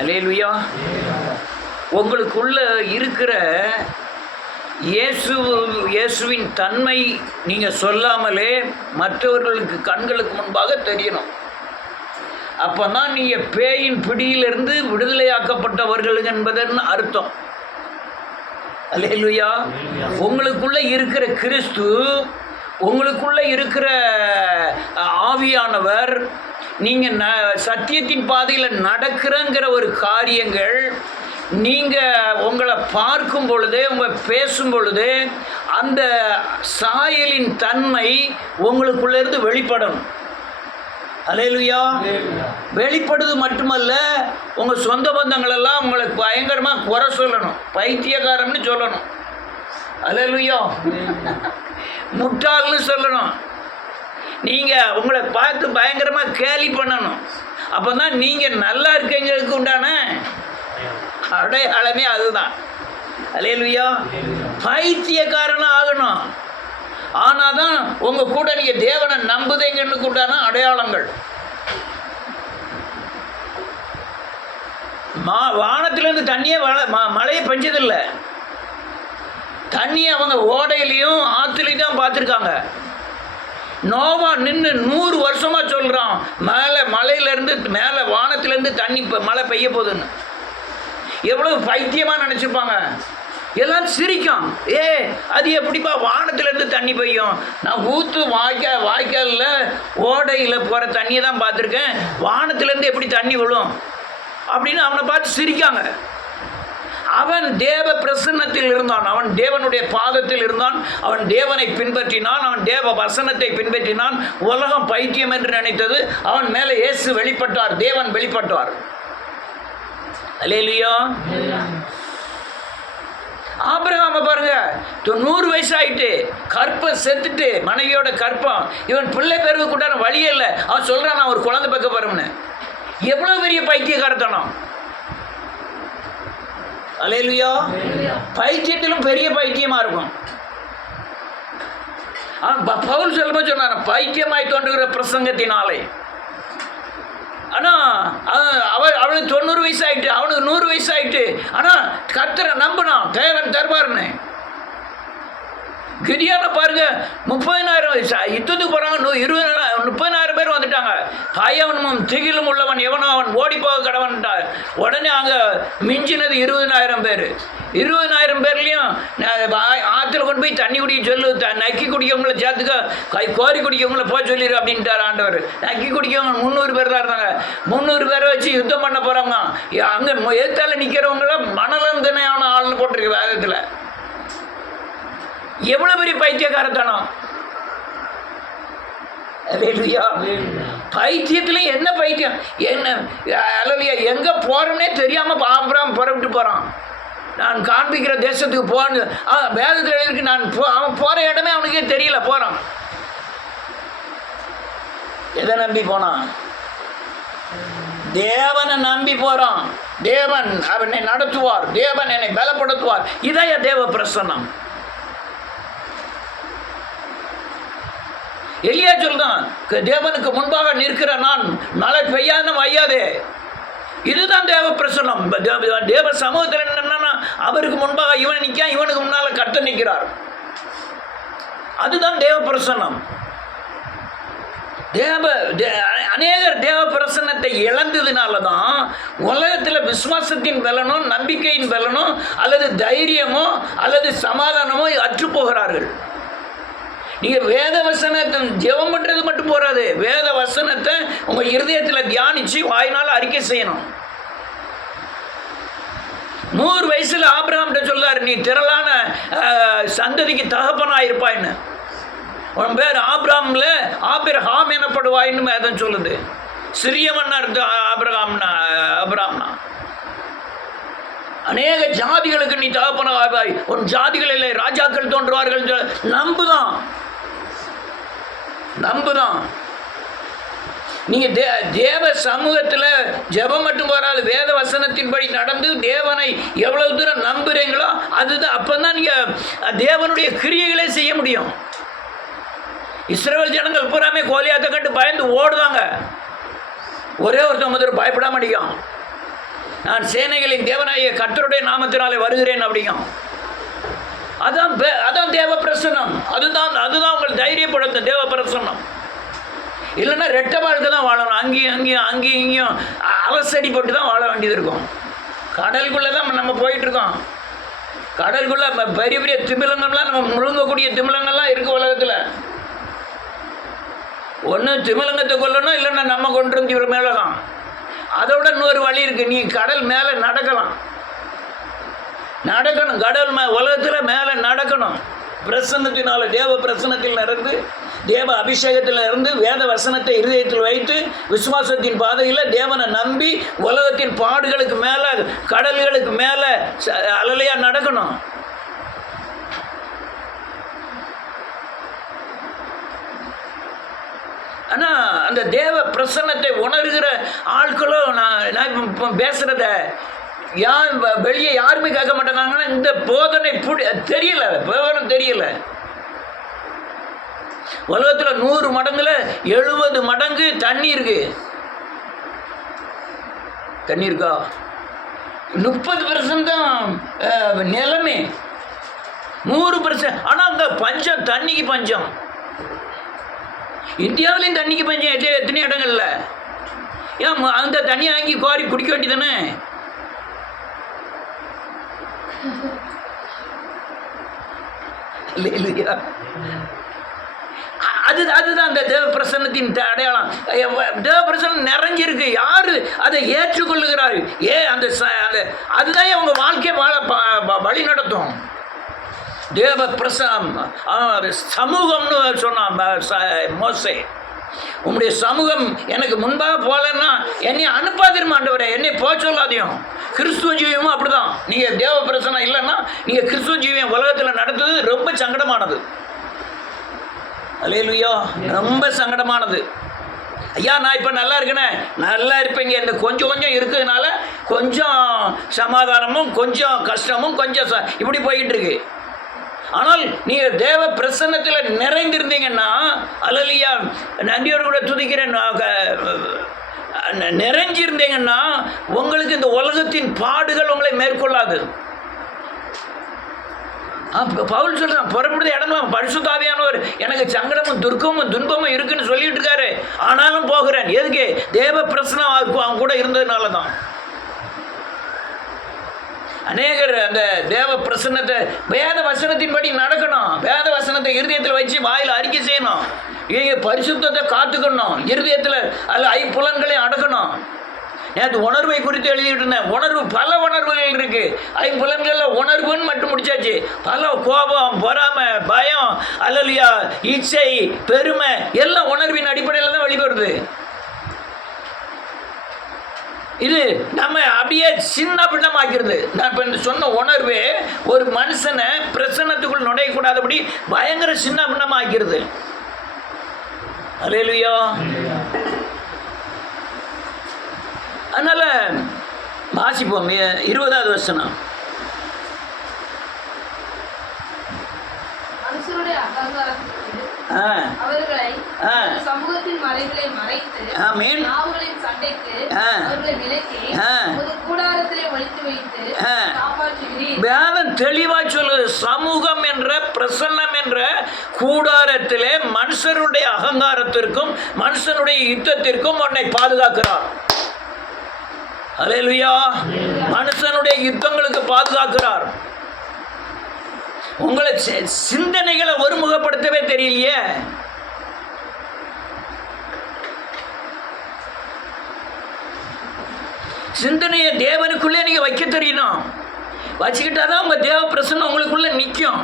அல்லேலூயா. உங்களுக்குள்ள இருக்கிற இயேசுவின் தன்மை நீங்கள் சொல்லாமலே மற்றவர்களுக்கு கண்களுக்கு முன்பாக தெரியணும். அப்போ தான் நீங்கள் பேயின் பிடியிலிருந்து விடுதலையாக்கப்பட்டவர்கள் என்பதன் அர்த்தம். அல்லேலூயா. உங்களுக்குள்ள இருக்கிற கிறிஸ்து, உங்களுக்குள்ள இருக்கிற ஆவியானவர், நீங்கள் சத்தியத்தின் பாதையில் நடக்கிறங்கிற ஒரு காரியங்கள் நீங்கள் உங்களை பார்க்கும் பொழுது, உங்கள் பேசும் பொழுது அந்த சாயலின் தன்மை உங்களுக்குள்ளேருந்து வெளிப்படணும். அல்லேலூயா. வெளிப்படுது மட்டுமல்ல, உங்கள் சொந்த பந்தங்களெல்லாம் உங்களுக்கு பயங்கரமாக குறை சொல்லணும், பைத்தியக்காரன்னு சொல்லணும். அல்லேலூயா. முட்டாள்னு சொல்லணும். நீங்கள் உங்களை பார்த்து பயங்கரமாக கேலி பண்ணணும். அப்போ தான் நீங்கள் நல்லா இருக்கீங்களுக்கு உண்டான அடையாளமே அதுதான். அல்லேலூயா. பைத்தியக்காரனாக ஆகணும். ஆனால் தான் உங்கள் கூட நீங்கள் தேவனை நம்புதீங்கன்னு உண்டான அடையாளங்கள். வானத்திலேருந்து தண்ணியே மழையை பெஞ்சதில்லை. தண்ணியை அவங்க ஓடையிலையும் ஆற்றுலையும் தான் பார்த்துருக்காங்க. நோவா நின்று 100 வருஷமாக சொல்கிறான், மேலே மலையிலேருந்து மேலே வானத்திலேருந்து தண்ணி மழை பெய்ய போகுதுன்னு. எவ்வளோ பைத்தியமாக நினச்சிருப்பாங்க. எல்லாம் சிரிக்கும். அது எப்படிப்பா வானத்திலேருந்து தண்ணி பெய்யும்? நான் ஊற்று வாய்க்காலில் ஓடையில் போகிற தண்ணியை தான் பார்த்துருக்கேன், வானத்திலேருந்து எப்படி தண்ணி விழும் அப்படின்னு அவனை பார்த்து சிரிக்காங்க. அவன் தேவ பிரசன்னத்தில் இருந்தான், அவன் தேவனுடைய பாதத்தில் இருந்தான், அவன் தேவனை பின்பற்றினான், அவன் தேவ வசனத்தை பின்பற்றினான். உலகம் பைத்தியம் என்று நினைத்தது. அவன் மேலே இயேசு வெளிப்பட்டார், தேவன் வெளிப்பட்டார். அல்லேலூயா. ஆபிரகாமை பாருங்க, 90 வயசு ஆயிட்டு, கற்பம் செத்துட்டு, மனைவியோட கற்பம், இவன் பிள்ளை பெருவு கூட்டான வழியே இல்லை. அவன் சொல்றான், நான் ஒரு குழந்தை பக்க போறோம்னு. எவ்வளவு பெரிய பைத்தியக்காரத்தனம். அல்லேலூயா. பைத்தியத்திலும் பெரிய பைத்தியமா இருக்கும். பவுல் சொல்லும்போது சொன்னார், பைத்தியமாய் தோன்றுகிற பிரசங்கத்தினாலே. ஆனால் அவனுக்கு 90 வயசு ஆகிட்டு, அவனுக்கு 100 வயசு ஆகிட்டு. ஆனால் கர்த்தரை நம்பினான், தேவன் தருவார்னு. கிதியோனை பாருங்க, 30,000 யுத்தத்துக்கு போகிறாங்க, 30,000 பேர் வந்துட்டாங்க. பயவனும் திகிலும் உள்ளவன் எவனோ அவன் ஓடி போக கடவன்ட்டார். உடனே அங்கே மிஞ்சினது 20,000 பேர். 20,000 பேர்லையும் ஆற்றுல கொண்டு போய் தண்ணி குடிக்க சொல்லு, நக்கி குடிக்கவங்கள சேர்த்துக்க, கோரி குடிக்கவங்கள போக சொல்லிடு அப்படின்ட்டார் ஆண்டவர். நக்கி குடிக்கவங்க 300 பேர் தான் இருந்தாங்க. 300 பேரை வச்சு யுத்தம் பண்ண போகிறாங்க. அங்கே எதிர்த்தால நிற்கிறவங்கள மனலந்தனையான ஆள்னு போட்டிருக்கு வேதத்தில். எவ்வளவு பெரிய பைத்தியக்காரத்தனம். பைத்தியத்துல என்ன பைத்தியம் என்ன? அல்லேலூயா. எங்க போறோம்னே தெரியாம ஆபிரகாம் புறப்பட்டு போறான். நான் காண்பிக்கிற தேசத்துக்கு போன்னு வேதத்தில் இருக்கு. அவன் போற இடமே அவனுக்கே தெரியல. போறான். எதை நம்பி போனான்? தேவனை நம்பி போறான். தேவன் அவனை நடத்துவார், தேவன் என்னை பலப்படுத்துவார். இதைய தேவ பிரசன்னம். எலியா சொல்றான், தேவனுக்கு முன்பாக நிற்கிற நான் மழை பெய்யாதும் ஐயாதே. இதுதான் தேவ பிரசன்னம். தேவ சமூகத்தில் என்னன்னா, அவருக்கு முன்பாக இவன் நிற்க, இவனுக்கு முன்னால கர்த்தர் நிற்கிறார். அதுதான் தேவ பிரசன்னம். அநேகர் தேவ பிரசன்னத்தை இழந்ததுனால தான் உலகத்தில் விசுவாசத்தின் பலனோ, நம்பிக்கையின் பலனோ, அல்லது தைரியமோ, அல்லது சமாதானமோ அற்று போகிறார்கள். நீங்கள் வேத வசனத்தை ஜெபம் பண்ணுறது மட்டும் போகாது. வேத வசனத்தை உங்கள் இருதயத்தில் தியானித்து வாயினால் அறிக்கை செய்யணும். 100 வயசில் ஆபிரகாம்கிட்ட சொல்லார், நீ திரளான சந்ததிக்கு தகப்பனாக இருப்பாயின்னு. உன் பேர் ஆபிரகாமில் ஆபிரகாம் எனப்படுவாயின்னு வேதம் சொல்லுது. சிறியவன் அர்த்தம் ஆபிரகாம்னா. அநேக ஜாதிகளுக்கு நீ தகப்பனாவாய், உன் ஜாதிகளில் ராஜாக்கள் தோன்றுவார்கள். நம்புதான். நீங்க தேவ சமூகத்தில் ஜெபம் மட்டும் வராது, வேத வசனத்தின்படி நடந்து தேவனை எவ்வளவு தூரம் நம்புறீங்களோ அதுதான். அப்பதான் நீங்க தேவனுடைய கிரியைகளை செய்ய முடியும். இஸ்ரவேல் ஜனங்கள் பூராமே கோலியாத்தை கண்டு பயந்து ஓடுவாங்க. ஒரே ஒருத்தன் முதல் பயப்படாம அடிக்கும். நான் சேனைகளின் தேவனாகிய கர்த்தருடைய நாமத்தினாலே வருகிறேன் அப்படிங்கும். அதான் தேவ பிரசன்னம். அதுதான் உங்கள் தைரியப்படுத்த தேவ பிரசன்னம். இல்லைன்னா ரெட்டை வாழ்க்கை தான் வாழணும். அங்கேயும் இங்கேயும் அலசடி போட்டு தான் வாழ வேண்டியது இருக்கும். கடலுக்குள்ளே தான் நம்ம போயிட்டுருக்கோம். கடலுக்குள்ளே பெரிய பெரிய திமிலங்கள்லாம், நம்ம முழுங்கக்கூடிய திமிலங்கள்லாம் இருக்குது உலகத்தில். ஒன்று திமிலங்கத்தை கொல்லணும், இல்லைன்னா நம்ம கொண்டு இவர் மேலே தான். அதோட இன்னொரு வழி இருக்குது. நீ கடல் மேலே நடக்கணும். கடல் உலகத்தில் மேலே நடக்கணும். பிரசன்னத்தினால, தேவ பிரசன்னத்தில் இருந்து, தேவ அபிஷேகத்தில் இருந்து, வேத வசனத்தை இருதயத்தில் வைத்து, விசுவாசத்தின் பாதையில் தேவனை நம்பி, உலகத்தின் பாடுகளுக்கு மேலே, கடல்களுக்கு மேலே அலலையாக நடக்கணும். ஆனால் அந்த தேவ பிரசன்னத்தை உணர்கிற ஆட்களும் நான் இப்போ பேசுகிறத வெளியே யாருமே கேட்க மாட்டேங்காங்கன்னா இந்த போதனை தெரியல, விவரம் தெரியல. உலகத்தில் 100 மடங்குல 70 மடங்கு தண்ணி இருக்கு. தண்ணி இருக்கா? 30% தான் நிலமே, 100%. ஆனால் அங்கே பஞ்சம், தண்ணிக்கு பஞ்சம். இந்தியாவிலையும் தண்ணிக்கு பஞ்சம் எத்தனை இடங்கள்ல. ஏன் அந்த தண்ணியை வாங்கி கோரி குடிக்க வேண்டியதானே? அதுதான் அந்த தேவ பிரசன்னத்தின் அடையாளம். தேவ பிரசன்னம் நிறைஞ்சிருக்கு. யாரு அதை ஏற்றுக்கொள்ளுகிறாரு? அந்த அதுதான் அவங்க வாழ்க்கையை வழி நடத்தும். தேவ பிரசன்னம் சமூகம்னு சொன்னான் மோசே. உங்களுடைய சமூகம் எனக்கு முன்பாக போகலன்னா என்னை அனுப்பாதிருமா ஆண்டவரே, என்னை போக சொல்லாதையும். கிறிஸ்துவ ஜீவியமும் அப்படிதான். நீங்கள் தேவ பிரசனம் இல்லைன்னா நீங்கள் கிறிஸ்துவ ஜீவியம் உலகத்தில் நடத்துறது ரொம்ப சங்கடமானது. அல்லேலூயா, ரொம்ப சங்கடமானது. ஐயா நான் இப்போ நல்லா இருக்கேனே, நல்லா இருப்பீங்க. இந்த கொஞ்சம் இருக்கிறதுனால கொஞ்சம் சமாதானமும் கொஞ்சம் கஷ்டமும் கொஞ்சம் இப்படி போயிட்டு இருக்கு. ஆனால் நீங்கள் தேவ பிரசன்னத்தில் நிறைந்திருந்தீங்கன்னா, அல்லேலூயா, நன்றியோடு கூட துதிக்கிறேன், நிறைஞ்சிருந்தீங்கன்னா உங்களுக்கு இந்த உலகத்தின் பாடுகள் உங்களை மேற்கொள்ளாது. பவுல் சொல்றான், புறப்படுற இடம்லாம் பரிசுத்த ஆவியானவர் எனக்கு சங்கடமும் துர்க்கமும் துன்பமும் இருக்குன்னு சொல்லிட்டு இருக்காரு. ஆனாலும் போகிறேன். எதுக்கு? தேவ பிரசனம் அவங்க கூட இருந்ததுனால தான். அநேகர் அந்த தேவ பிரசன்னத்தை வேத வசனத்தின்படி நடக்கணும். வேத வசனத்தை இருதயத்தில் வச்சு வாயில் அறிக்கை செய்யணும். பரிசுத்தத்தை காத்துக்கணும். இருதயத்தில் அல்ல ஐம்புலன்களையும் அடக்கணும். நேற்று உணர்வை குறித்து எழுதிட்டு இருந்தேன். உணர்வு, பல உணர்வுகள் இருக்கு. ஐம்புலன்களில் உணர்வுன்னு மட்டும் முடிச்சாச்சு. பல கோபம், பொறாமை, பயம், அல்லலியா, இச்சை, பெருமை எல்லாம் உணர்வின் அடிப்படையில் தான் வெளிவருது. இது நம்ம அப்படியே சின்ன பின்னமாக்கிறது. நான் இப்போ சொன்ன உணர்வு ஒரு மனுஷனை பிரசன்னத்துக்குள் நுழையக்கூடாதபடி பயங்கர சின்ன பின்னமாக்கிறது. அல்லேலூயா. அதனால வாசிப்போம் 20வது வசனம். சமூகத்தின் மறைகளை மறைத்து நாவுகளின் சண்டைக்கு அவர்களை விலக்கி ஒரு கூடாரத்திலே ஒளித்து வைத்து காப்பாற்றுகிறீர். வேதம் தெளிவா சொல்லுது. சமூகம் என்ற பிரசன்னம் என்ற கூடாரத்திலே மனுஷனுடைய அகங்காரத்திற்கும் மனுஷனுடைய யுத்தத்திற்கும் உன்னை பாதுகாக்கிறார். அல்லேலூயா. மனுஷனுடைய யுத்தங்களுக்கு பாதுகாக்கிறார். உங்களை சிந்தனைகளை ஒருமுகப்படுத்தவே தெரியலையே. சிந்தனையை தேவனுக்குள்ளே நீங்க வைக்க தெரியணும். வச்சுக்கிட்டாதான் உங்க தேவ பிரசன்னம் உங்களுக்குள்ள நிற்கும்.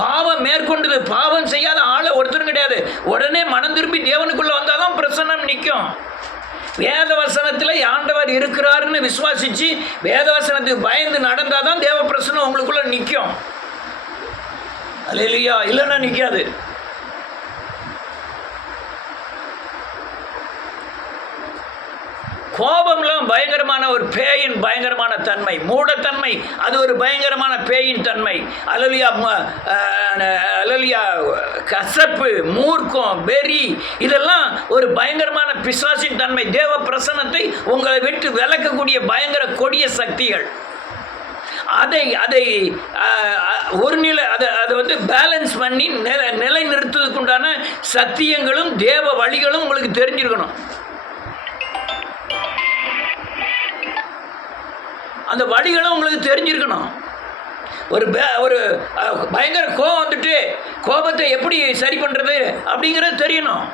பாவம் மேற்கொண்டது, பாவம் செய்யாத ஆளை ஒருத்தரும் கிடையாது. உடனே மனம் திரும்பி தேவனுக்குள்ள வந்தாதான் பிரசன்னம் நிற்கும். வேத வசனத்தில் ஆண்டவர் இருக்கிறாருன்னு விசுவாசிச்சு வேத வசனத்துக்கு பயந்து நடந்தாதான் தேவ பிரசன்னம் உங்களுக்குள்ள நிற்கும். அல்லேலூயா. இல்லைன்னா நிற்காது. கோபம்லாம் பயங்கரமான ஒரு பேயின் பயங்கரமான தன்மை, மூடத்தன்மை, அது ஒரு பயங்கரமான பேயின் தன்மை. அலலியா கசப்பு, மூர்க்கம், வெறி, இதெல்லாம் ஒரு பயங்கரமான பிசாசின் தன்மை. தேவ பிரசன்னத்தை உங்களை விட்டு விலக்கக்கூடிய பயங்கர கொடிய சக்திகள். அதை ஒரு நிலை அதை வந்து பேலன்ஸ் பண்ணி நிலை நிறுத்துவதற்குண்டான சத்தியங்களும் தேவ வழிகளும் உங்களுக்கு தெரிஞ்சிருக்கணும். அந்த வழிகளும் உங்களுக்கு தெரிஞ்சிருக்கணும். ஒரு பயங்கர கோபம் வந்துட்டு கோபத்தை எப்படி சரி பண்ணுறது அப்படிங்கிறது தெரியணும்.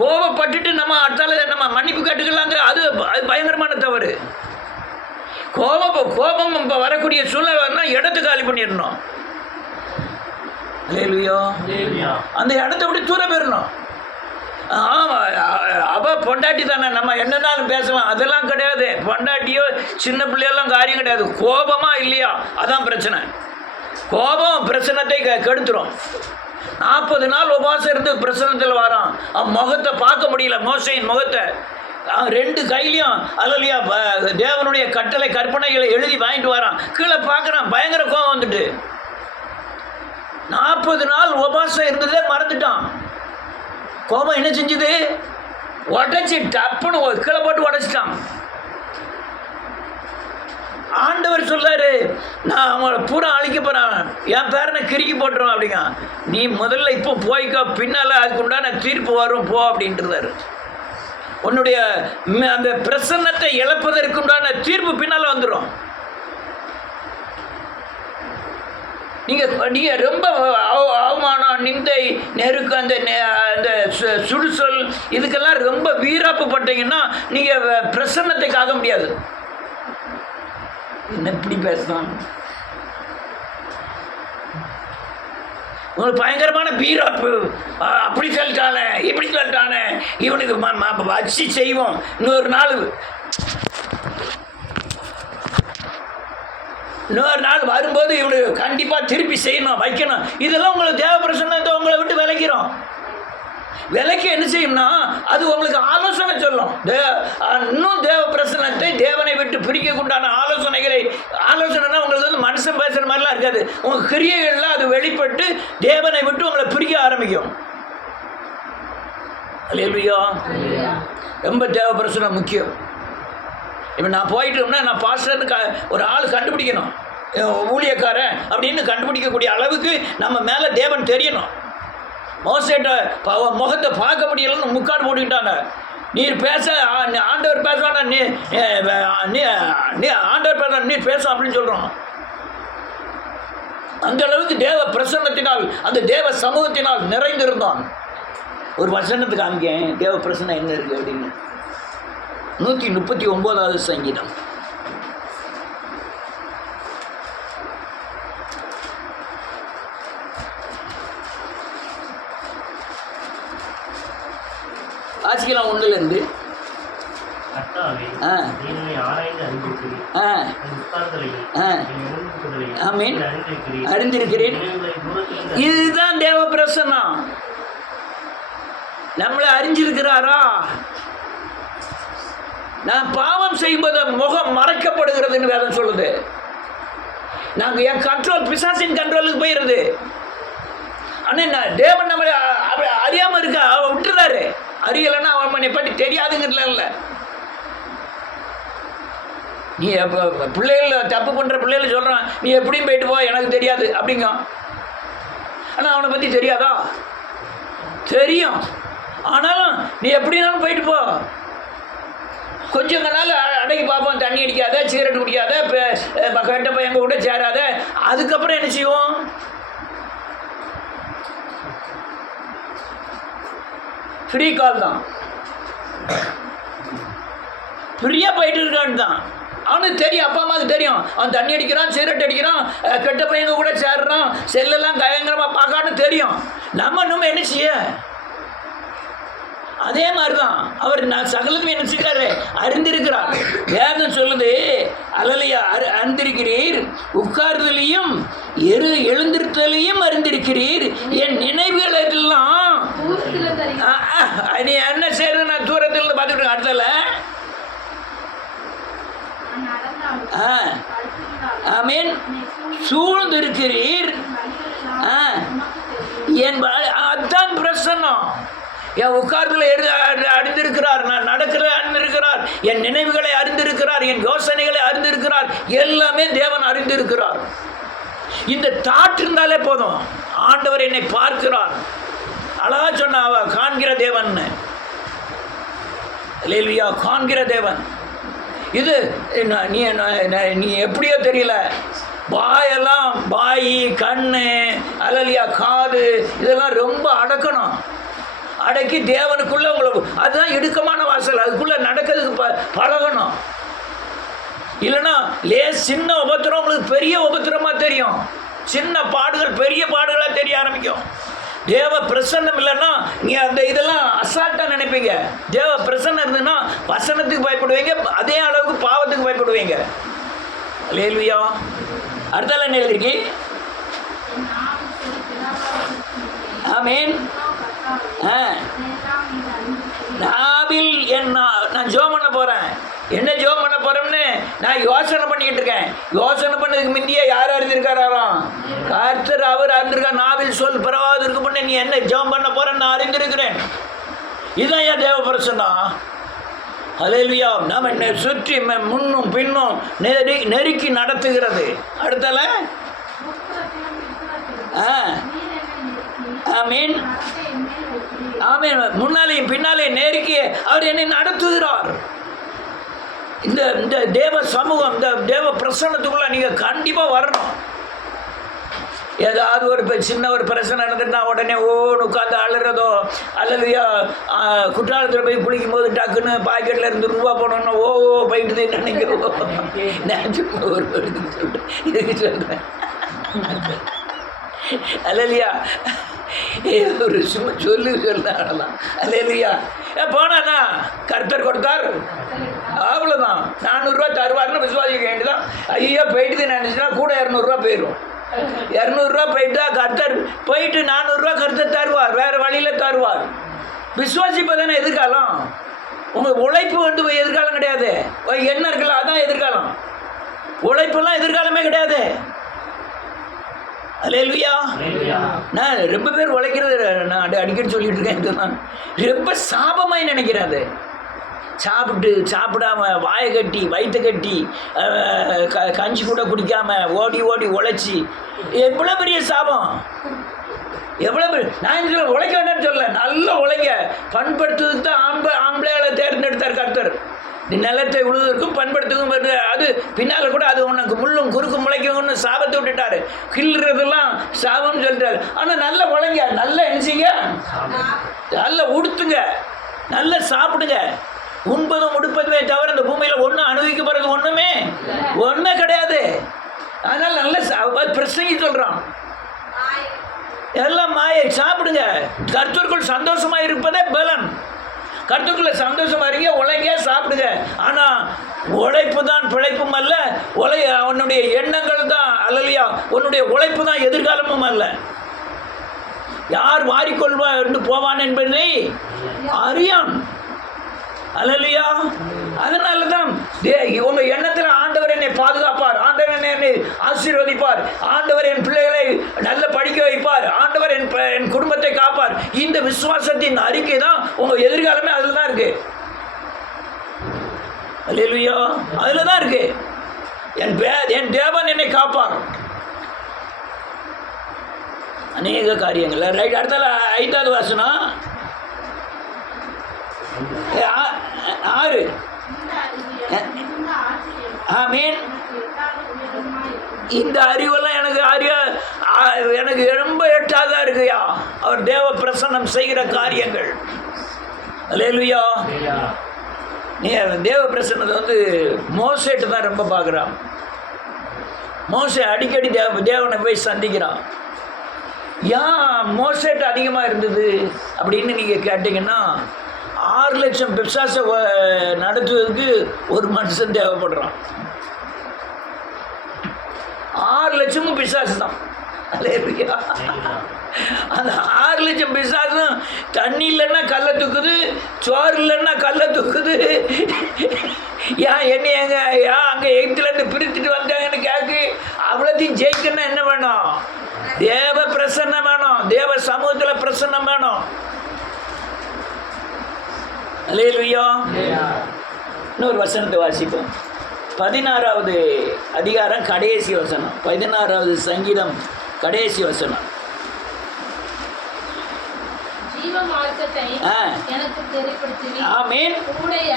கோபப்பட்டுட்டு நம்ம அடுத்தால நம்ம மன்னிப்பு கேட்டுக்கலாங்க, அது பயங்கரமான தவறு. கோபம் இப்போ வரக்கூடிய சூழ்நிலை இடத்தை காலி பண்ணிடணும். அல்லேலூயா. அந்த இடத்த விட்டு தூர போயிடணும். அவள் பொண்டாட்டி தானே, நம்ம என்னன்னாலும் பேசலாம், அதெல்லாம் கிடையாது. பொண்டாட்டியோ சின்ன பிள்ளையெல்லாம் காரியம் கிடையாது. கோபமாக இல்லையா, அதான் பிரச்சனை. கோபம் பிரச்சனத்தை கெடுத்துரும். 40 நாள் உபவாசம் இருந்து பிரசனத்தில் வரான். அவன் முகத்தை பார்க்க முடியல, மோசையின் முகத்தை. 2 கையிலையும் அல்லையா தேவனுடைய கட்டளை கற்பனைகளை எழுதி வாங்கிட்டு வரான். கீழே பார்க்குறான், பயங்கர கோபம் வந்துட்டு 40 நாள் உபவாசம் இருந்ததே மறந்துட்டான். கோபம் என்ன செஞ்சுது, உடச்சி டப்புன்னு கீழே போட்டு உடச்சிட்டான். ஆண்டவர் சொல்றாரு, நான் அவங்கள பூரா அழிக்க போறேன், என் பேரனை கிறுக்கி போட்டுருவேன் அப்படிங்க. நீ முதல்ல இப்போ போய்க்கோ, பின்னால் அதுக்கு உண்டான தீர்ப்பு வரும் போ அப்படின்றாரு. உன்னுடைய அந்த பிரசன்னத்தை இழப்பதற்கு உண்டான தீர்ப்பு பின்னால் வந்துடும். நீங்கள் ரொம்ப அவமானம், நிந்தை, நெருக்கு, அந்த சுடுசொல், இதுக்கெல்லாம் ரொம்ப வீராப்பு பட்டீங்கன்னா நீங்கள் பிரசன்னத்தை காக்க முடியாது. என்ன இப்படி பேசலாம், உங்களுக்கு பயங்கரமான வீராப்பு, அப்படி சொல்லிட்டானே இப்படி சொல்லிட்டானே, இவனுக்கு வச்சு செய்வோம், இன்னொரு நாள் வரும்போது இவனுக்கு கண்டிப்பாக திருப்பி செய்யணும், வைக்கணும். இதெல்லாம் உங்களுக்கு தேவ பிரசன்னத்தை உங்களை விட்டு விலைக்கிறோம். விலைக்கு என்ன செய்யும்னா அது உங்களுக்கு ஆலோசனை சொல்லும். இன்னும் தேவ பிரசன்னத்தை தேவனை விட்டு பிரிக்கக்கூடான ஆலோசனைனா உங்களுக்கு வந்து மனுஷன் பேசுகிற மாதிரிலாம் இருக்காது. உங்கள் கிரியைகள்லாம் அது வெளிப்பட்டு தேவனை விட்டு உங்களை பிரிக்க ஆரம்பிக்கும். அல்லேலூயா. ரொம்ப தேவ பிரசன்னம் முக்கியம். இப்போ நான் போயிட்டோம்னா நான் பாஸ்டர்னு ஒரு ஆள் கண்டுபிடிக்கணும், ஊழியக்காரன் அப்படின்னு கண்டுபிடிக்கக்கூடிய அளவுக்கு நம்ம மேலே தேவன் தெரியணும். மோசேட்ட முகத்தை பார்க்க முடியலன்னு முக்காடு போட்டுக்கிட்டாங்க. நீர் பேச ஆண்டவர் பேசுவானா, நீ ஆண்டவர் பேச நீ பேச அப்படின்னு சொல்கிறோம். அந்த அளவுக்கு தேவ பிரசன்னத்தினால், அந்த தேவ சமூகத்தினால் நிறைந்திருந்தான். ஒரு வசனத்துக்கு அங்கே தேவ பிரசன்னம் என்ன இருக்குது அப்படின்னு 139வது சங்கீதம். வாசிக்கலாம் 1லேருந்து. அறிந்திருக்கிறேன். இதுதான் தேவ பிரசன்னம். நம்மளை அறிஞ்சிருக்கிறாரா? நான் பாவம் செய்யும்போது முகம் மறைக்கப்படுகிறதுன்னு வேதம் சொல்லுது. நாங்கள் என் கண்ட்ரோல் பிசாசின் கண்ட்ரோலுக்கு போயிடுது. ஆனால் தேவன் நம்மளை அறியாமல் இருக்க அவன் விட்டுறாரு. அறியலைன்னா அவன் பற்றி தெரியாதுங்கிறதுல இல்லை. நீ பிள்ளைகள் தப்பு பண்ணுற பிள்ளைகள் சொல்கிறான், நீ எப்படியும் போயிட்டு போ, எனக்கு தெரியாது அப்படிங்க. ஆனால் அவனை பற்றி தெரியாதா? தெரியும். ஆனாலும் நீ எப்படினாலும் போயிட்டு போ, கொஞ்சம் நாள் அடங்கி பார்ப்போம், தண்ணி அடிக்காத, சிகரெட் குடிக்காத, கெட்ட பையங்க கூட சேராத. அதுக்கப்புறம் என்ன செய்வோம்? ஃப்ரீ கால் தான், ஃப்ரீயாக போயிட்டு இருக்கான்னு தான். அவனுக்கு தெரியும், அப்பா அம்மாவுக்கு தெரியும். அவன் தண்ணி அடிக்கிறான், சிகரெட் அடிக்கிறான், கெட்ட பையங்க கூட சேர்றான், செல்லெல்லாம் பயங்கரமாக பார்க்கான்னு தெரியும். நம்ம இன்னும் என்ன செய்ய? அதே மாதிரி தான் அவர் நான் சகலமே என்ன செய்கிறாரு, அறிந்திருக்கிறார். வேதம் சொல்லுது, அல்லலையா அறிந்திருக்கிறீர், உட்கார்தலையும் எழுந்திருத்தலையும் அறிந்திருக்கிறீர், என் நினைவுகள் எல்லாம் நீ என்ன செய்யறது நான் தூரத்தில் இருந்து பார்த்துக்கிட்டு அடுத்தல ஆமீன். சூழ்ந்து இருக்கிறீர். அதுதான் பிரசன்னம். என் உட்கார்ந்துல அறிந்திருக்கிறார், நான் நடக்கிற அறிந்திருக்கிறார், என் நினைவுகளை அறிந்திருக்கிறார், என் யோசனைகளை அறிந்திருக்கிறார், எல்லாமே தேவன் அறிந்திருக்கிறார். இந்த தாட் இருந்தாலே போதும். ஆண்டவர் என்னை பார்க்கிறார். அழகா சொன்ன அவ காண்கிற தேவன். அல்லேலூயா, காண்கிற தேவன். இது நீ எப்படியோ தெரியல, வாயெல்லாம், வாய், கண்ணு, அல்லேலூயா, காது, இதெல்லாம் ரொம்ப அடக்கணும். அடக்கி தேவனுக்குள்ள உங்களுக்கு, அதுதான் இடுக்கமான வாசல், அதுக்குள்ள நடக்கிறதுக்கு பழகணும். இல்லைன்னா சின்ன உபத்திரம் உங்களுக்கு பெரிய உபத்திரமா தெரியும். சின்ன பாடுகள் பெரிய பாடுகளாக தெரிய ஆரம்பிக்கும். தேவ பிரசன்னம் இல்லைன்னா நீ அந்த இதெல்லாம் அசால்ட்டாக நினைப்பீங்க. தேவ பிரசன்னம் இருந்ததுன்னா வசனத்துக்கு பயப்படுவீங்க, அதே அளவுக்கு பாவத்துக்கு பயப்படுவீங்க. அல்லேலூயா. அடுத்தால என்ன எழுதிருக்கி? ஆமீன். நாவில் நான் ஜோம் பண்ண போகிறேன். என்ன ஜோம் பண்ண போகிறோம்னு நான் யோசனை பண்ணிக்கிட்டு இருக்கேன். யோசனை பண்ணதுக்கு முந்தையே யார் அறிந்திருக்காராம்? கர்த்தர். அவர் அறிந்திருக்கார். நாவில் சொல் பிறவாது இருக்கு பண்ண நீ என்ன ஜோம் பண்ண போகிறேன்னு நான் அறிந்திருக்கிறேன். இதுதான் ஏன் தேவ பிரசன்னம். அல்லேலூயா. நம்ம என்னை சுற்றி முன்னும் பின்னும் நெருக்கி நடத்துகிறது. அடுத்தால ஆமீன். ஆமீன். முன்னாலேயும் பின்னாலேயும் நெருக்கி அவர் என்னை நடத்துகிறார். இந்த தேவ சமூகம், இந்த தேவ பிரசன்னத்துக்குள்ள நீங்கள் கண்டிப்பாக வரணும். ஏதாவது ஒரு சின்ன ஒரு பிரச்சனை நடந்துட்டுனா உடனே உட்காந்து அழுறதோ, அல்லது குற்றாலத்தில் போய் குளிக்கும் போது டக்குன்னு பாக்கெட்டில் இருந்து ரூபா போனோன்னா போயிட்டு நினைச்சு ஒரு இதுக்கு சொல்கிறேன். அல்லையா, ஒரு சும்மா சொல்லலாம். அல்லையா, போனாண்ணா கர்த்தர் கொடுத்தார், அவ்வளோதான். 400 ரூபா தருவார்னு விசுவாசிக்க வேண்டியதான். ஐயோ போயிட்டு நினச்சின்னா கூட 200 ரூபா போயிடும். 200 ரூபா போயிட்டா கர்த்தர் போயிட்டு 400 ரூபா கர்த்தர் தருவார், வேறு வழியில் தருவார். விசுவாசிப்பதானே எதிர்காலம். உங்கள் உழைப்பு வந்து எதிர்காலம் கிடையாது. என்ன இருக்குல்ல அதான் எதிர்காலம். உழைப்பெல்லாம் எதிர்காலமே கிடையாது. அல்லேலூயா. நான் ரொம்ப பேர் உழைக்கிறது நான் அடிக்கடி சொல்லிட்டு இருக்கேன். இதுதான் ரொம்ப சாபமாய் நினைக்கிறாது. சாப்பிடாம வாயை கட்டி வயிற்று கட்டி கஞ்சி கூட குடிக்காம ஓடி உழைச்சி எவ்வளோ பெரிய சாபம், எவ்வளோ பெரிய. நான் சொல்ல உழைக்க வேண்டாம்னு சொல்ல, நல்லா உழைங்க. பண்படுத்துறதுக்கு தான் ஆம்பளையாளை தேர்ந்தெடுத்தார் கர்த்தர். நிலத்தை உழுவதற்கும் பண்படுத்துக்கும். அது பின்னால் கூட அது உனக்கு முள்ளும் குறுக்கும் முளைக்கும்னு சாபத்தை விட்டுட்டாரு. கிள்றதெல்லாம் சாபம்னு சொல்லிட்டாரு. ஆனால் நல்லா உழைங்க, நல்லா எஞ்சிங்க, நல்லா உடுத்துங்க, நல்லா சாப்பிடுங்க. உண்பதும் உடுப்பதுமே தவிர இந்த பூமியில் ஒன்றும் அனுபவிக்கப்படுறது ஒன்றுமே கிடையாது. அதனால் நல்ல பிரசங்கி சொல்கிறான், எல்லாம் மாயை. சாப்பிடுங்க. கர்த்தருக்குள் சந்தோஷமாக இருப்பதே பலன். கர்த்தருக்குள்ள சந்தோஷமாக இருங்க, உழைங்க, சாப்பிடுங்க. ஆனால் உழைப்பு தான் பிழைப்பும் அல்ல, உன்னுடைய எண்ணங்கள் தான் அல்லையா, உன்னுடைய உழைப்பு தான் எதிர்காலமும் அல்ல. யார் வாரிக்கொள்வார் போவான் என்பதை அறியான். அல்லேலூயா. அதனால தான் உங்க எண்ணத்தில் ஆண்டவர் என்னை பாதுகாப்பார், ஆண்டவர் என்னை ஆசீர்வதிப்பார், ஆண்டவர் என் பிள்ளைகளை நல்ல படிக்க வைப்பார், ஆண்டவர் என் குடும்பத்தை காப்பார். இந்த விசுவாசத்தின் அறிக்கை தான் உங்க எதிர்காலமே அதில் தான் இருக்கு. அல்லேலூயா. அதில் தான் இருக்கு. என் தேவன் என்னை காப்பார். அநேக காரியங்கள். ரைட். அடுத்தால 5வது வசனம் 6. ஆமீன். இந்த அறிவெல்லாம் எனக்கு ரொம்ப எட்டாதான் இருக்குயா. அவர் தேவ பிரசன்னம் செய்கிற காரியங்கள். அல்லேலூயா. நீ தேவ பிரசன்னத்தை வந்து மோசேட்டு தான் ரொம்ப பார்க்குறான். மோசே அடிக்கடி தேவனை போய் சந்திக்கிறான். ஏன் மோசேட்டு அதிகமாக இருந்தது அப்படின்னு நீங்கள் கேட்டிங்கன்னா, 6 லட்சம் பிசாசை நடத்துவதற்கு ஒரு மனுஷன் தேவைப்படுறான். 6 லட்சமும் பிசாசு தான். அந்த 6 லட்சம் பிசாசும் தண்ணி இல்லைன்னா கல்லை தூக்குது, சோறு இல்லைன்னா கல்லை தூக்குது, ஏன் என்ன எங்க ஏன் அங்கே எகிப்துலேருந்து பிரித்துட்டு வந்தாங்கன்னு கேட்கு. அவ்வளோத்தையும் ஜெயிக்கணும்னா என்ன வேணும்? தேவ பிரசன்னம் வேணும், தேவ சமூகத்தில் பிரசன்னம் வேணும். அல்லேலூயா. இன்னொரு வசனத்தை வாசிப்போம். 16வது அதிகாரம் கடைசி வசனம், 16வது சங்கீதம் கடைசி வசனம். எனக்கு தெரியப்படுத்தினீர். ஆமென். உம்முடைய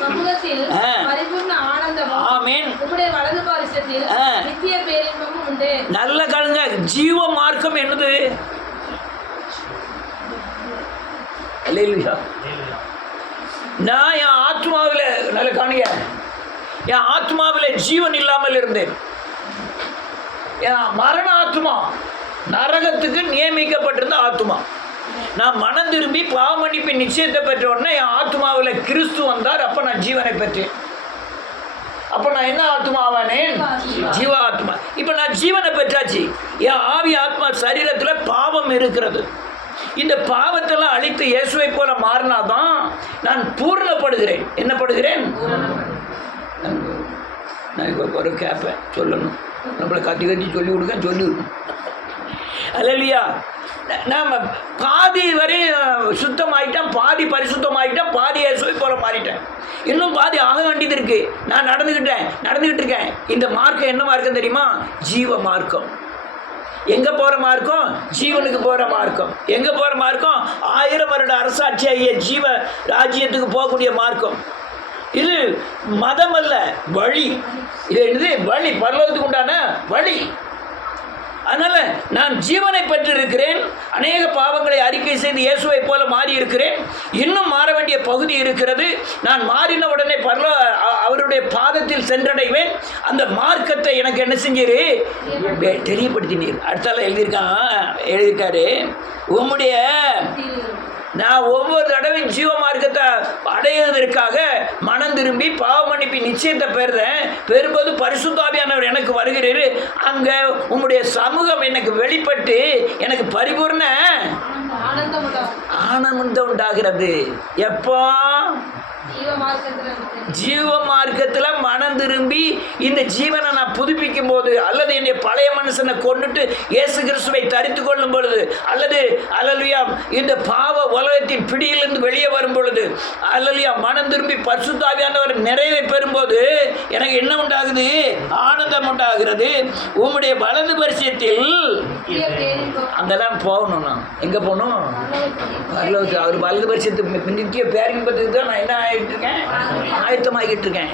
சமூகத்தில் பரிபூர்ண ஆனந்தமும், ஆமென், உம்முடைய வலது பாரிசத்தில் நித்திய பேரின்பமும் உண்டு. நல்ல கழுங்க. ஜீவ மார்க்கம் என்னது? அல்லேலூயா. நான் என் ஆத்மாவில் நல்ல காணிங்க, என் ஆத்மாவில் ஜீவன் இல்லாமல் இருந்தேன். என் மரண ஆத்மா, நரகத்துக்கு நியமிக்கப்பட்டிருந்த ஆத்மா. நான் மனம் திரும்பி பாவ மன்னிப்பு நிச்சயத்தை பெற்ற உடனே என் ஆத்மாவில் கிறிஸ்து வந்தார். அப்போ நான் ஜீவனை பெற்றேன். அப்போ நான் என்ன ஆத்மா ஆவானேன்? ஜீவ ஆத்மா. இப்போ நான் ஜீவனை பெற்றாச்சு. என் ஆவி ஆத்மா சரீரத்தில் பாவம் இருக்கிறது. இந்த பாவத்தெல்லாம் அழித்து இயேசுவை போல மாறினாதான் நான் பூர்ணப்படுகிறேன். என்ன படுகிறேன்? நான் இப்போ ஒரு கேட்பேன், சொல்லணும், நம்மளை கத்தி கத்தி சொல்லி கொடுக்க சொல்லி. அல்லேலூயா. நாம் பாதி வரை சுத்தமாயிட்டேன், பாதி பரிசுத்தமாயிட்டேன், பாதி இயேசுவை போல மாறிட்டேன். இன்னும் பாதி ஆக வேண்டியது இருக்கு. நான் நடந்துக்கிட்டு இருக்கேன். இந்த மார்க்கம் என்ன மார்க்கம் தெரியுமா? ஜீவ மார்க்கம். எங்கே போகிற மார்க்கம்? ஜீவனுக்கு போகிற மார்க்கம். எங்கே போகிற மார்க்கம்? 1000 வருட அரசாட்சி ஆகிய ஜீவ ராஜ்யத்துக்கு போகக்கூடிய மார்க்கம். இது மதம் அல்ல, வழி. இது வழி, பரலோகத்துக்கு உண்டான வழி. அதனால் நான் ஜீவனை பெற்றிருக்கிறேன். அநேக பாவங்களை அறிக்கை செய்து இயேசுவை போல மாறி இருக்கிறேன். இன்னும் மாற வேண்டிய பகுதி இருக்கிறது. நான் மாறின உடனே அவருடைய பாதத்தில் சென்றடைவேன். அந்த மார்க்கத்தை எனக்கு என்ன செஞ்சீர்? தெரியப்படுத்தினீர். அடுத்தால எழுதியிருக்காரு, உம்முடைய நான் ஒவ்வொரு தடவையும் ஜீவ மார்க்கத்தை அடைவதற்காக மனம் திரும்பி பாவ மன்னிப்பு நிச்சயத்தை பெறும்போது பரிசுத்தாவியானவர் எனக்கு வருகிறார். அங்கே உம்முடைய சமூகம் எனக்கு வெளிப்பட்டு எனக்கு பரிபூர்ண ஆனந்தம் உண்டாகிறது. எப்போ? ஜீவ மார்க்கத்தில் மனம் திரும்பி இந்த ஜீவனை நான் புதுப்பிக்கும் போது, அல்லது என்னுடைய பழைய மனுஷனை கொண்டுட்டு இயேசு கிறிஸ்துவை தரித்து கொள்ளும் பொழுது, அல்லது அல்லேலூயா இந்த பாவ உலகத்தின் பிடியிலிருந்து வெளியே வரும் பொழுது, அல்லேலூயா மனம் திரும்பி பரிசுத்தாவியானவர் நிறைவை பெறும்போது எனக்கு என்ன உண்டாகுது? ஆனந்தம் உண்டாகிறது. உம்முடைய வலது பரிசத்தில் அங்கெல்லாம் போகணும். நான் எங்கே போகணும்? பரலோகத்துக்கு. அவர் வலது பரிசத்துக்கு நித்திய பேரின்பத்துக்கு தான் நான் என்ன இருக்கேன்? ஆயத்தமாகிட்டு இருக்கேன்.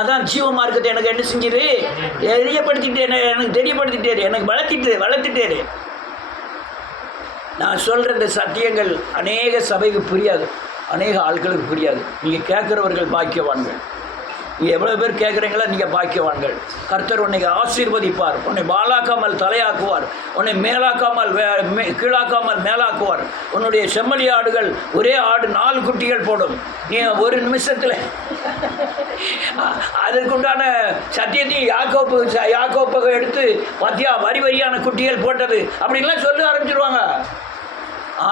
அதான் ஜீவ மார்க்கத்தை எனக்கு என்ன செஞ்சிரு? எனக்கு தெரியப்படுத்திட்டாரு, எனக்கு வளர்த்துட்டாரு. நான் சொல்கிற இந்த சத்தியங்கள் அநேக சபைக்கு புரியாது, அநேக ஆட்களுக்கு புரியாது. நீங்கள் கேட்குறவர்கள் பாக்கியவான்கள். நீங்கள் எவ்வளோ பேர் கேட்குறீங்களோ நீங்கள் பாக்கியவான்கள். கர்த்தர் உன்னை ஆசீர்வதிப்பார். உன்னை வாளாக்காமல் தலையாக்குவார். உன்னை மேலாக்காமல் கீழாக்காமல் மேலாக்குவார். உன்னுடைய செம்மறி ஆடுகள் ஒரே ஆடு 4 குட்டிகள் போடும். நீ ஒரு நிமிஷத்தில் அதற்குண்டான சத்தியத்தையும் யாக்கோப்பை எடுத்து பார்த்தியா வரி வரியான குட்டிகள் போட்டது அப்படின்லாம் சொல்ல ஆரம்பிச்சிருவாங்க.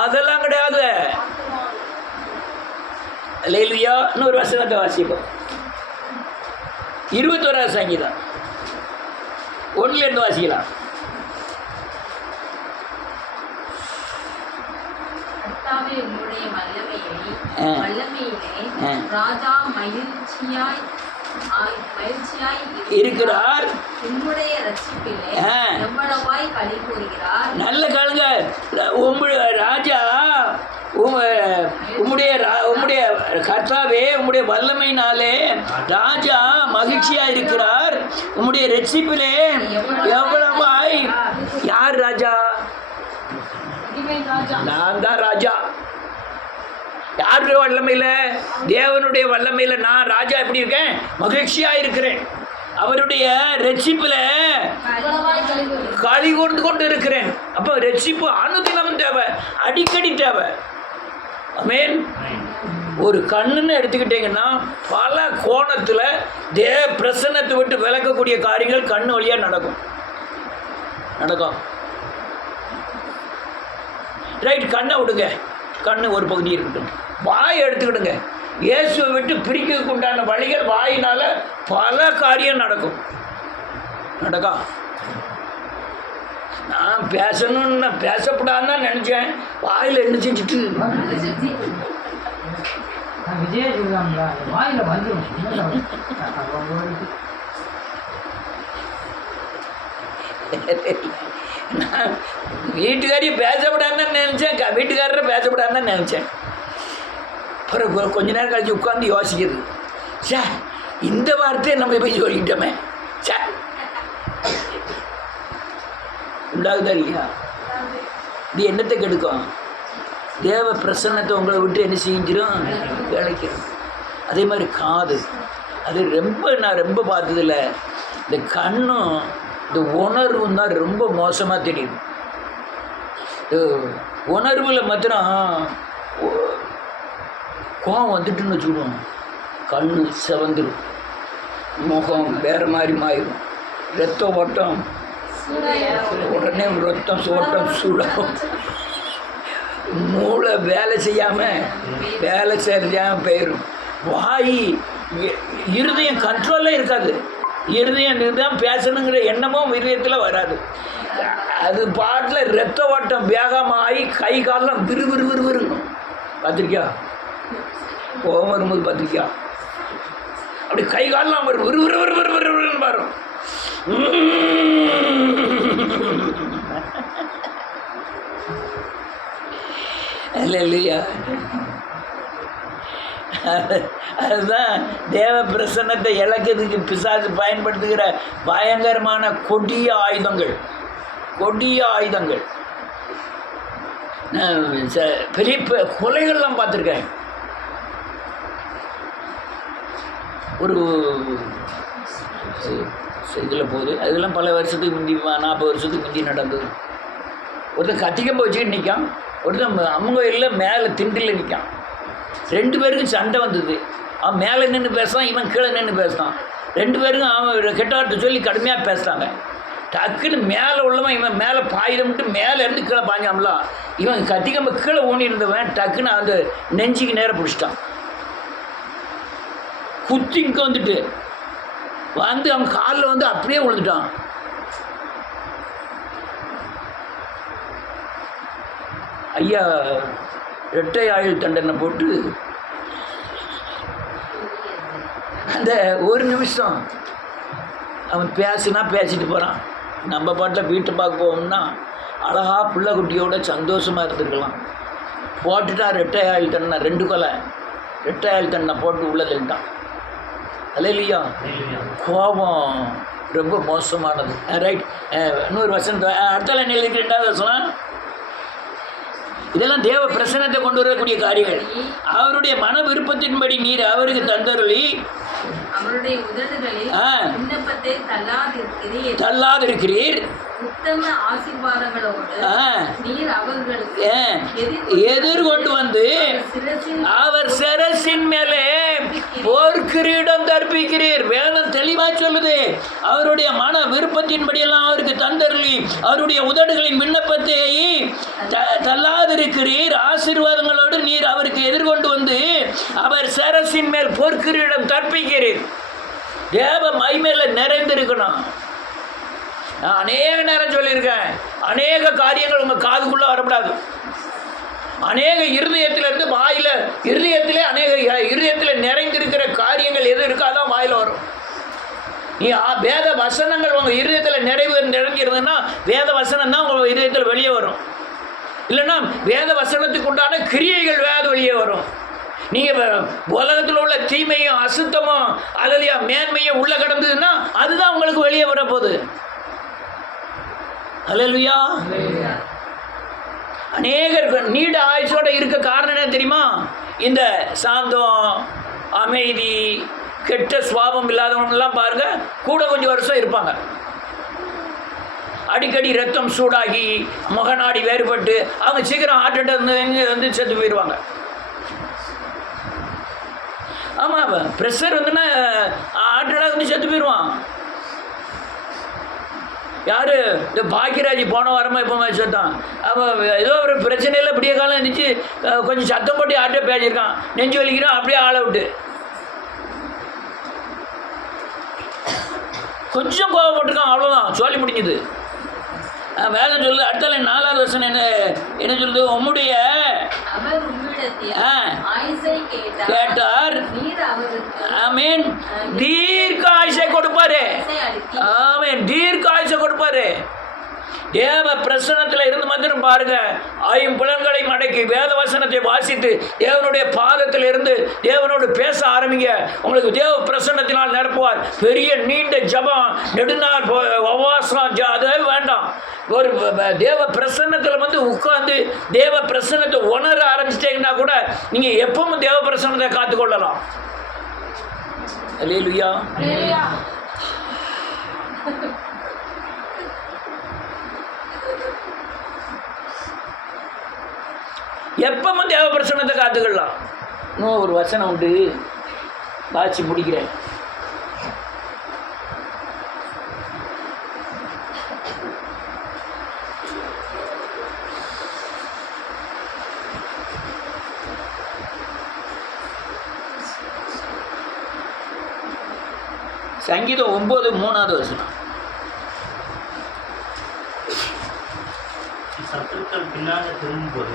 அதெல்லாம் கிடையாது. அல்லேலூயா. இன்னொரு வசனத்தை வாசிப்போம். 21 சங்கீதம் 1 வாசிக்கலாம். இருக்கிறார். நல்ல காலங்க. ராஜா உம்முடைய கர்த்தாவே உம்முடைய வல்லமையினாலே ராஜா மகிழ்ச்சியா இருக்கிறார். உம்முடைய ரட்சிப்பிலே எவ்வளவாய். யார் ராஜா? நான் தான் ராஜா. யாருடைய வல்லமையில? தேவனுடைய வல்லமையில நான் ராஜா எப்படி இருக்கேன்? மகிழ்ச்சியா இருக்கிறேன். அவருடைய ரட்சிப்புல களி கொண்டு இருக்கிறேன். அப்போ ரட்சிப்பு அனுதினம் தேவை, அடிக்கடி தேவை. ஆமென். ஒரு கண்ணுன்னு எடுத்துக்கிட்டீங்கன்னா பல கோணத்தில் தேவ பிரசன்னத்தை விட்டு விளக்கக்கூடிய காரியங்கள் கண்ணு வழியாக நடக்கும். ரைட், கண்ணை விடுங்க, கண்ணு ஒரு பகுதி இருக்கட்டும். வாயை எடுத்துக்கிடுங்க. இயேசுவை விட்டு பிரிக்கிறதுக்கு உண்டான வழிகள் வாயினால் பல காரியம் நடக்கா. நான் பேசணும்னு பேசப்படான்னு தான் நினச்சேன், வாயில் என்ன செஞ்சுட்டு விஜய் சொல்லுவாங்களா வாயில் வந்துடும். நான் வீட்டுக்காரியை பேசப்படாதுன்னு நினச்சேன், வீட்டுக்காரரை பேசப்படாதுன்னு நினச்சேன். அப்புறம் கொஞ்ச நேரம் கழிச்சு உட்காந்து யோசிக்கிறது, சே இந்த வார்த்தையை நம்ம போய் சொல்லிட்டோமே, சே உண்டாகுதா இல்லையா? இது என்னத்தை கெடுக்கும்? தேவ பிரசன்னத்தை உங்களை விட்டு என்ன செஞ்சிடும்? விளைக்கிறோம். அதே மாதிரி காது, அது நான் ரொம்ப பார்த்ததில்ல. இந்த கண்ணும் இந்த உணர்வும் தான் ரொம்ப மோசமாக தெரியும். உணர்வில் மாத்திரம் கோவம் வந்துட்டுன்னு வச்சுக்கிடுவோம், கண் செவந்துடும், முகம் வேறு மாதிரி மாறிடும், ரத்த ஓட்டம் உடனே ரத்தம் ஓட்டம் சூடாகும், மூளை வேலை செய்யாமல் போயிடும், வாய் இருதயம் கண்ட்ரோலில் இருக்காது, இருதயம் பேசணுங்கிற எண்ணமும் இருதயத்தில் வராது, அது பாட்டில் ரத்த ஓட்டம் வேகமாக ஆகி கை காலெலாம் விறுவிறுவிறுவிறுக்கும். பார்த்துருக்கியா? கோவம் வரும்போது பார்த்துருக்கியா? அப்படி கை காலெலாம் வரும், விறுவிறுவிறுவிறுவிறுன்னு வரும். இல்லையா? அதுதான் தேவ பிரசன்னத்தை இழக்கிறதுக்கு பிசாசு பயன்படுத்துகிற பயங்கரமான கொடிய ஆயுதங்கள். பெரிய கொலைகள்லாம் பார்த்துருக்கேன். ஒரு இதில் போகுது, அதெல்லாம் பல வருஷத்துக்கு முந்தி 40 வருஷத்துக்கு முந்தி நடந்தது. ஒருத்தன் கத்திக்கம்பு வச்சுக்கிட்டு நிற்கான், ஒருத்தன் அம்மங்கோயிலில் மேலே திண்டில் நிற்கான். 2 பேருக்கும் சண்டை வந்தது. அவன் மேலே நின்று பேசுகிறான், இவன் கீழே நின்று பேசுகிறான். 2 பேருக்கும் அவன் கெட்ட வார்த்தை சொல்லி கடுமையாக பேசுகிறாங்க. டக்குன்னு மேலே உள்ளவன் இவன் மேலே பாயுதம்ட்டு மேலே இருந்து கீழே பாஞ்சாமல, இவன் கத்திக்கம்பு கீழே ஊனி இருந்தவன் டக்குன்னு அந்த நெஞ்சுக்கு நேரம் பிடிச்சிட்டான். குத்தி இங்கே வந்துட்டு அவன் காலில் வந்து அப்படியே விழுந்துட்டான். ஐயா இரட்டை ஆயுள் தண்டனை போட்டு அந்த ஒரு நிமிஷம் அவன் பேசிட்டு போகிறான். நம்ம பாட்டில் வீட்டை பார்க்க போவோம்னா அழகாக பிள்ளை குட்டியோட சந்தோஷமாக இருந்துருக்கலாம். போட்டுட்டான் இரட்டை ஆயுள் தண்டனை, 2 கொலை இரட்டை ஆயுள் தண்டனை போட்டு உள்ளே தள்ளிட்டான். அல்லேலூயா. கோபம் ரொம்ப மோசமானது. ரைட், இன்னொரு வசனம் அடுத்த நிலைக்கு 2வது வசனம். இதெல்லாம் தேவ பிரசன்னத்தை கொண்டு வரக்கூடிய காரியங்கள். அவருடைய மன விருப்பத்தின்படி நீர் அவருக்கு தந்தருளி அவருடைய உதடுகளில் விண்ணப்பத்தை தள்ளாதிருக்கிறீர். உத்தம ஆசீர்வாதங்களோடு நீர் அவர்களுக்கு எதிர்கொண்டு வந்து அவர் சிரசின் மேலே போர்க்கிரீடம் தர்ப்பிக்கிறீர். வேதம் தெளிவா சொல்லுது, அவருடைய மன விருப்பத்தின்படியெல்லாம் அவருக்கு தந்தருளி அவருடைய உதடுகளின் விண்ணப்பத்தை தள்ளாதிருக்கிறீர். ஆசீர்வாதங்களோடு நீர் அவருக்கு எதிர்கொண்டு வந்து அவர் சிரசின் மேல் போர்க்கிரீடம் தர்ப்பிக்கிறீர். தேவ மகிமையில நிறைந்திருக்கணும். நான் அநேக நேரம் சொல்லியிருக்கேன், அநேக காரியங்கள் உங்கள் காதுக்குள்ளே வரக்கூடாது. அநேக இருதயத்திலேருந்து வாயில், இருதயத்தில் நிறைந்திருக்கிற காரியங்கள் எது இருக்கோ அதான் வாயில் வரும். நீ வேத வசனங்கள் உங்கள் இருதயத்தில் நிறைஞ்சிருந்ததுன்னா வேத வசனம் தான் உங்கள் இருதயத்தில் வெளியே வரும். இல்லைன்னா வேத வசனத்துக்கு உண்டான கிரியைகள் வெளியே வரும். நீங்கள் உலகத்தில் உள்ள தீமையும் அசுத்தமும் அல்லையா மேன்மையும் உள்ளே கிடந்ததுன்னா அதுதான் உங்களுக்கு வெளியே வரப்போகுது. அல்லேலூயா. அநேகர் நீண்ட ஆயுசோட இருக்க காரணம் என்ன தெரியுமா? இந்த சாந்தம், அமைதி, கெட்ட சுவாபம் இல்லாதவங்கெல்லாம் பாருங்க, கூட கொஞ்சம் வருஷம் இருப்பாங்க. அடிக்கடி ரத்தம் சூடாகி முகநாடி வேறுபட்டு அவங்க சீக்கிரம் ஹார்ட் அட்டாக் வந்து செத்து போயிடுவாங்க. ஆமாம், ப்ரெஷர் வந்துன்னா ஹார்ட் அட்டாக் வந்து செத்து போயிடுவான். யார் இந்த பாக்கியராஜ் போன வாரமாக இப்போ வச்சுட்டான். அப்போ ஏதோ ஒரு பிரச்சனையில் இப்படியே காலம் இருந்துச்சு, கொஞ்சம் சத்தம் போட்டு யார்கிட்ட பேசியிருக்கான், நெஞ்சு வலிக்கிறான், அப்படியே ஆளை விட்டு கொஞ்சம் கோவப்பட்டிருக்கான், அவ்வளோதான், சொல்லி முடிஞ்சுது. வேதம் சொல்லுது, அடுத்த 4வது வருஷம் என்ன சொல்லுது, உம்முடைய கேட்டார், ஆமீன், தீர்க்க ஆயுசை கொடுப்பாரு, ஆமீன், தீர்க்க ஆயுசை கொடுப்பாரு. தேவ பிரசன்னத்தில் இருந்து மாத்திரம் பாருங்க, ஐம்புலன்களை மடக்கி வேத வசனத்தை வாசித்து தேவனுடைய பாதத்தில் இருந்து தேவனோடு பேச ஆரம்பிங்க. உங்களுக்கு தேவ பிரசன்னத்தினால் நிரப்புவார். பெரிய நீண்ட ஜபம், நெடுநாள் உபவாசம் அதே வேண்டாம். ஒரு தேவ பிரசன்னத்தில் உட்கார்ந்து தேவ பிரசன்னத்தை உணர ஆரம்பிச்சிட்டீங்கன்னா கூட நீங்கள் எப்பவும் தேவ பிரசன்னத்தை காத்துக்கொள்ளலாம். அல்லேலூயா. எப்பவும் தேவ பிரசன்னத்தை காத்துக்கலாம். இன்னும் ஒரு வசனம் உண்டு, வாசி முடிக்கிறேன். சங்கீதம் 9:3 வசனம். சத்துருக்கள் பின்னாக திரும்பும்போது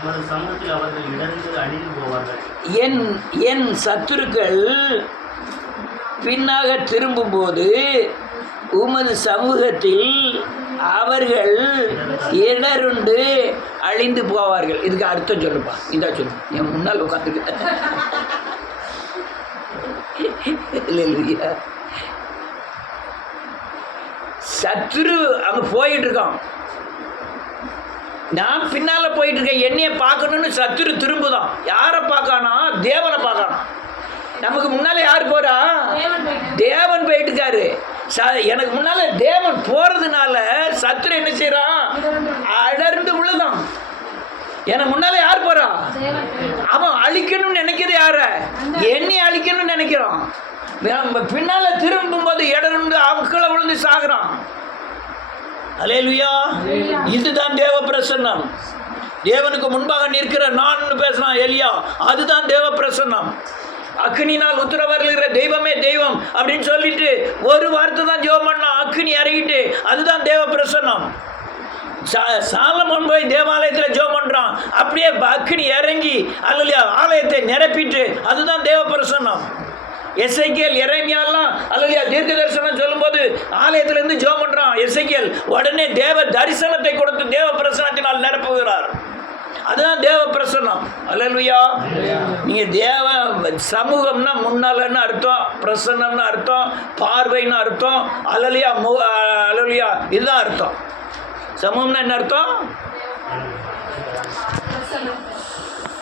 உமது சமூகத்தில் அவர்கள் இடர்ந்து அழிந்து போவார்கள். என் சத்துருக்கள் பின்னாக திரும்பும்போது உமது சமூகத்தில் அவர்கள் இடருண்டு அழிந்து போவார்கள். இதுக்கு அர்த்தம் சொல்லுப்பா, இதா சொல்லு, என் முன்னால் உட்காந்துக்கிட்ட. சத்துரு அங்கே போயிட்டு இருக்கான், நான் பின்னால் போயிட்டு இருக்கேன், என்னைய பார்க்கணும்னு சத்துரு திரும்புதான். யாரை பார்க்கானா? தேவனை பார்க்கானா. நமக்கு முன்னால் யார் போகிறா? தேவன் போயிட்டு இருக்காரு. எனக்கு முன்னால் தேவன் போகிறதுனால சத்துரு என்ன செய்கிறான்? அடர்ந்து உள்ளதான். எனக்கு முன்னால் யார் போகிறா? அவன் அழிக்கணும்னு நினைக்கிறது யார? என்னை அழிக்கணும்னு நினைக்கிறான். பின்னால் திரும்பும்போது இடர்ந்து அவக்களை விழுந்து சாகுறான். அல்லேலூயா. இதுதான் தேவ பிரசன்னம். தேவனுக்கு முன்பாக நிற்கிற நான் பேசுறான் எலியா, அதுதான் தேவ பிரசன்னம். அக்னினால் உத்தரவருகிற தெய்வமே தெய்வம் அப்படின்னு சொல்லிட்டு ஒரு வார்த்தை தான் ஜெபம் பண்ணான், அக்னி இறங்கிட்டு, அதுதான் தேவ பிரசன்னம். சாலமோன் போய் தேவாலயத்தில் ஜெபம் பண்றான், அப்படியே அக்னி இறங்கி அல்லையா ஆலயத்தை நிரப்பிட்டு, அதுதான் தேவ பிரசன்னம். எசேக்கியேல் எரேமியாலாம் அல்லையா தீர்க்க தரிசனம் சொல்லும்போது ஆலயத்திலிருந்து ஜெபம் பண்றான் எசேக்கியேல், உடனே தேவ தரிசனத்தை கொடுத்து தேவ பிரசனத்தினால் நிரப்புகிறார். அதுதான் தேவ பிரசன்னம். அல்லேலூயா. நீங்க தேவ சமூகம்னா முன்னாலன்னு அர்த்தம், பிரசன்னம்னு அர்த்தம், பார்வைன்னு அர்த்தம். அல்லேலூயா. அல்லேலூயா, இதுதான் அர்த்தம். சமூகம்னா என்ன அர்த்தம்?